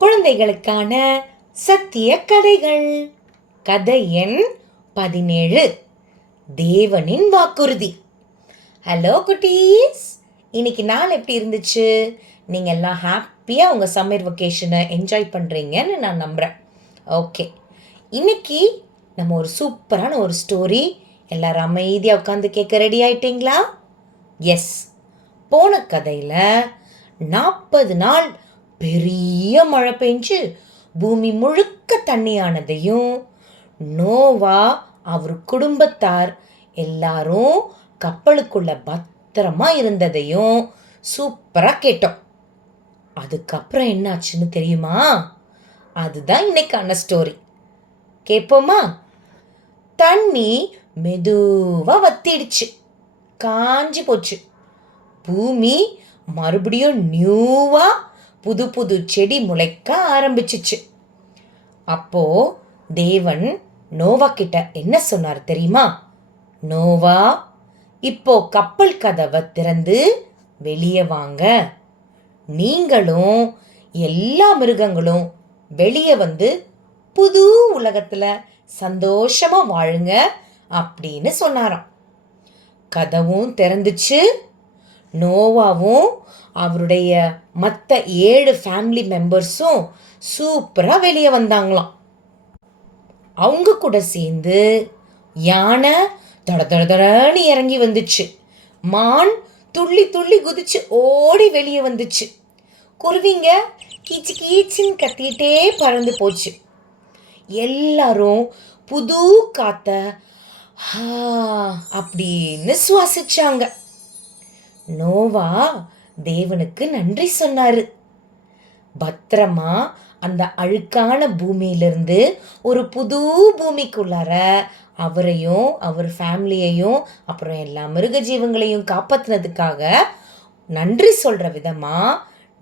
குழந்தைகளுக்கான சத்திய கதைகள். கதை எண் 17, தேவனின் வாக்குறுதி. ஹலோ குட்டீஸ், இன்னைக்கு நாள் எப்படி இருந்துச்சு? நீங்கள் எல்லாம் ஹாப்பியாக உங்கள் சம்மர் வெக்கேஷனை என்ஜாய் பண்ணுறீங்கன்னு நான் நம்புகிறேன். ஓகே, இன்னைக்கு நம்ம ஒரு சூப்பரான ஒரு ஸ்டோரி எல்லாரும் அமைதியாக உட்காந்து கேட்க ரெடி ஆயிட்டீங்களா? எஸ், போன கதையில் 40 நாள் பெரிய மழை பெஞ்சு பூமி முழுக்க தண்ணியானதையும், நோவா அவர் குடும்பத்தார் எல்லாரும் கப்பலுக்குள்ள பத்திரமா இருந்ததையும் சூப்பராக கேட்டோம். அதுக்கப்புறம் என்னாச்சுன்னு தெரியுமா? அதுதான் இன்னைக்கான ஸ்டோரி. கேட்போமா? தண்ணி மெதுவாக வத்திடுச்சு, காஞ்சி போச்சு. பூமி மறுபடியும் நியூவா புது புது செடி முளைக்க ஆரம்பிச்சிச்சு. அப்போ தேவன் நோவா கிட்ட என்ன சொன்னார் தெரியுமா? நோவா, இப்போ கப்பல் கதவை திறந்து வெளியே வாங்க. நீங்களும் எல்லா மிருகங்களும் வெளியே வந்து புது உலகத்துல சந்தோஷமா வாழுங்க அப்படின்னு சொன்னாராம். கதவும் திறந்துச்சு. நோவாவும் அவருடைய மற்ற 7 ஃபேமிலி மெம்பர்ஸும் சூப்பராக வெளியே வந்தாங்களாம். அவங்க கூட சேர்ந்து யானை தட தட தடன்னு இறங்கி வந்துச்சு. மான் துள்ளி துள்ளி குதிச்சு ஓடி வெளியே வந்துச்சு. குருவிங்க கீச்சு கீச்சின்னு கத்திட்டே பறந்து போச்சு. எல்லாரும் புது காத்த அப்படின்னு சுவாசிச்சாங்க. நோவா தேவனுக்கு நன்றி சொன்னாரு. பத்திரமா அந்த அழுக்கான பூமியிலிருந்து ஒரு புது பூமிக்குள்ளார அவரையும் அவர் ஃபேமிலியையும் அப்புறம் எல்லா மிருக ஜீவங்களையும் காப்பாற்றினதுக்காக நன்றி சொல்ற விதமா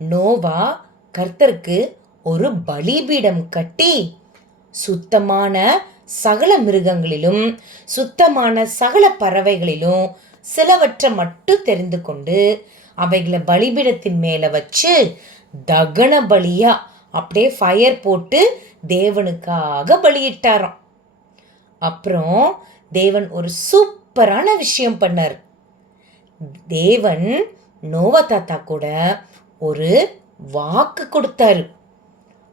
நோவா கர்த்தருக்கு ஒரு பலிபீடம் கட்டி சுத்தமான சகல மிருகங்களிலும் சுத்தமான சகல பறவைகளிலும் சிலவற்றை மட்டும் தெரிந்து கொண்டு அவைகளை பலிபீடத்தின் மேலே வச்சு தகன பலியா அப்படியே ஃபயர் போட்டு தேவனுக்காக பலியிட்டாராம். அப்புறம் தேவன் ஒரு சூப்பரான விஷயம் பண்ணார். தேவன் நோவா தாத்தா கூட ஒரு வாக்கு கொடுத்தாரு.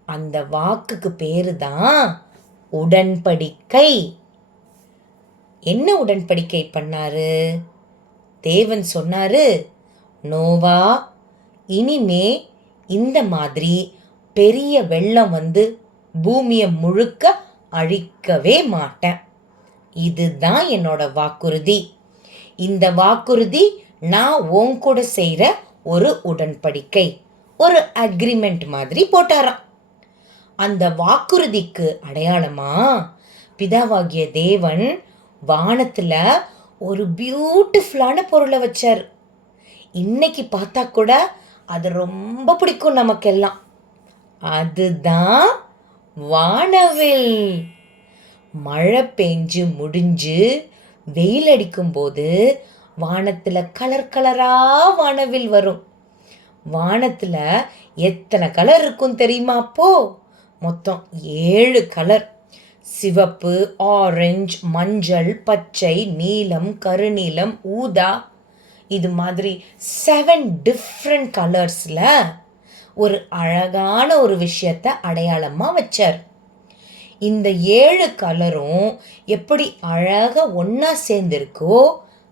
அந்த வாக்குக்கு பேரு தான் உடன்படிக்கை. என்ன உடன்படிக்கை பண்ணாரு? தேவன் சொன்னாரு, நோவா, இனிமே இந்த மாதிரி பெரிய வெள்ளம் வந்து பூமியை முழுக்க அழிக்கவே மாட்டேன். இதுதான் என்னோட வாக்குறுதி. இந்த வாக்குறுதி நான் உன் கூட செய்கிற ஒரு உடன்படிக்கை, ஒரு அக்ரிமெண்ட் மாதிரி போட்டாராம். அந்த வாக்குறுதிக்கு அடையாளமா பிதாவாகிய தேவன் வானத்துல ஒரு பியூட்டிஃபுல்லான பொருளை வச்சார். இன்னைக்கு பார்த்தா கூட அது ரொம்ப பிடிக்கும் நமக்கெல்லாம். அதுதான் வானவில். மழை பெஞ்சு முடிஞ்சு வெயில் அடிக்கும் போது வானத்துல கலர் கலரா வானவில் வரும். வானத்துல எத்தனை கலர் இருக்கும் தெரியுமா? அப்போ மொத்தம் 7 கலர். சிவப்பு, ஆரஞ்சு, மஞ்சள், பச்சை, நீலம், கருநீலம், ஊதா, இது மாதிரி 7 டிஃப்ரெண்ட் கலர்ஸில் ஒரு அழகான ஒரு விஷயத்தை அடையாளமாக வச்சார். இந்த 7 கலரும் எப்படி அழகாக ஒன்றா சேர்ந்திருக்கோ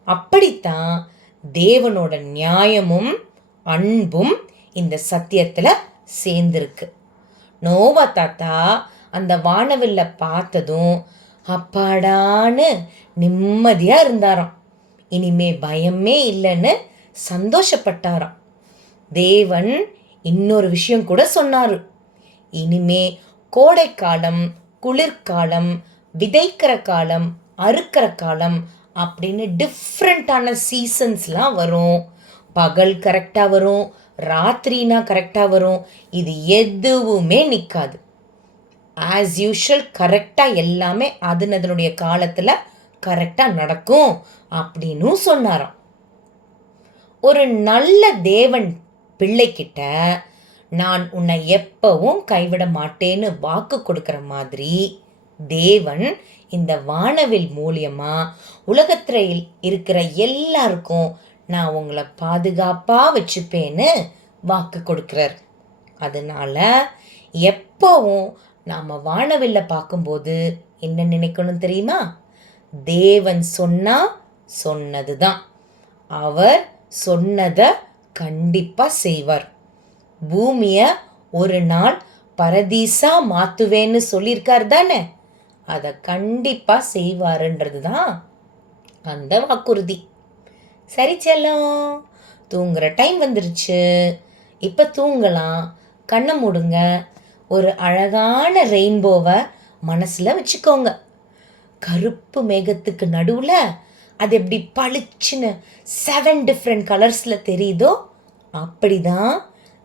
அப்படித்தான் தேவனோட நியாயமும் அன்பும் இந்த சத்தியத்தில் சேர்ந்திருக்கு. நோவா தாத்தா அந்த வானவில்ல பார்த்ததும் அப்பாடான்னு நிம்மதியாக இருந்தாராம். இனிமே பயமே இல்லைன்னு சந்தோஷப்பட்டாராம். தேவன் இன்னொரு விஷயம் கூட சொன்னாரு. இனிமே கோடைக்காலம், குளிர்காலம், விதைக்கிற காலம், அறுக்கிற காலம் அப்படின்னு டிஃப்ரெண்ட்டான சீசன்ஸ்லாம் வரும். பகல் கரெக்டாக வரும், ராத்திரினா கரெக்டாக வரும். இது எதுவுமே நிற்காது. ஆஸ் யூஷுவல் கரெக்டாக எல்லாமே அதனுடைய காலத்தில் கரெக்டாக நடக்கும் அப்படின்னு சொன்னாராம். ஒரு நல்ல தேவன் பிள்ளைக்கிட்ட நான் உன்னை எப்பவும் கைவிட மாட்டேன்னு வாக்கு கொடுக்கிற மாதிரி தேவன் இந்த வானவில் மூலியமா உலகத்துல இருக்கிற எல்லாருக்கும் நான் உங்களை பாதுகாப்பா வச்சுப்பேன்னு வாக்கு கொடுக்கிறார். அதனால எப்பவும் நாம வானவில்ல பார்க்கும்போது என்ன நினைக்கணும் தெரியுமா? தேவன் சொன்னதுதான், அவர் சொன்னதை கண்டிப்பா செய்வார். பூமிய ஒரு நாள் பரதீசா மாத்துவேன்னு சொல்லியிருக்கார் தானே, அதை கண்டிப்பா செய்வாருன்றது தான் அந்த வாக்குறுதி. சரி செல்லம், தூங்குற டைம் வந்துருச்சு, இப்போ தூங்கலாம். கண்ணை மூடுங்க. ஒரு அழகான ரெயின்போவை மனசில் வச்சுக்கோங்க. கருப்பு மேகத்துக்கு நடுவில் அது எப்படி பளிச்சுன்னு 7 டிஃப்ரெண்ட் கலர்ஸில் தெரியுதோ அப்படிதான்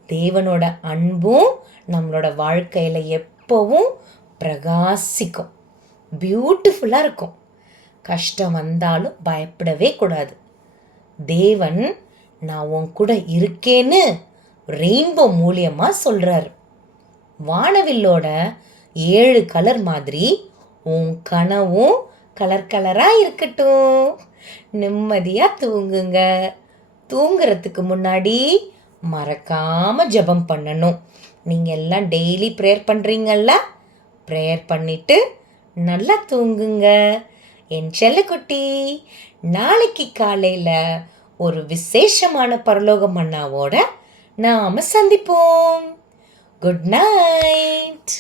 தேவனோட அன்பும் நம்மளோட வாழ்க்கையில் எப்போவும் பிரகாசிக்கும், பியூட்டிஃபுல்லாக இருக்கும். கஷ்டம் வந்தாலும் பயப்படவே கூடாது. தேவன் நான் உன் கூட இருக்கேன்னு ரெயின்போ மூலியமா சொல்றாரு. வானவில்லோட 7 கலர் மாதிரி உன் கனவும் கலர் கலரா இருக்கட்டும். நிம்மதியா தூங்குங்க. தூங்குறதுக்கு முன்னாடி மறக்காம ஜெபம் பண்ணணும். நீங்க எல்லாம் டெய்லி ப்ரேயர் பண்றீங்கல்ல, ப்ரேயர் பண்ணிட்டு நல்லா தூங்குங்க. என் செல்லக்குட்டி, நாளைக்கு காலையில ஒரு விசேஷமான பரலோக மன்னாவோட நாம சந்திப்போம். Good night.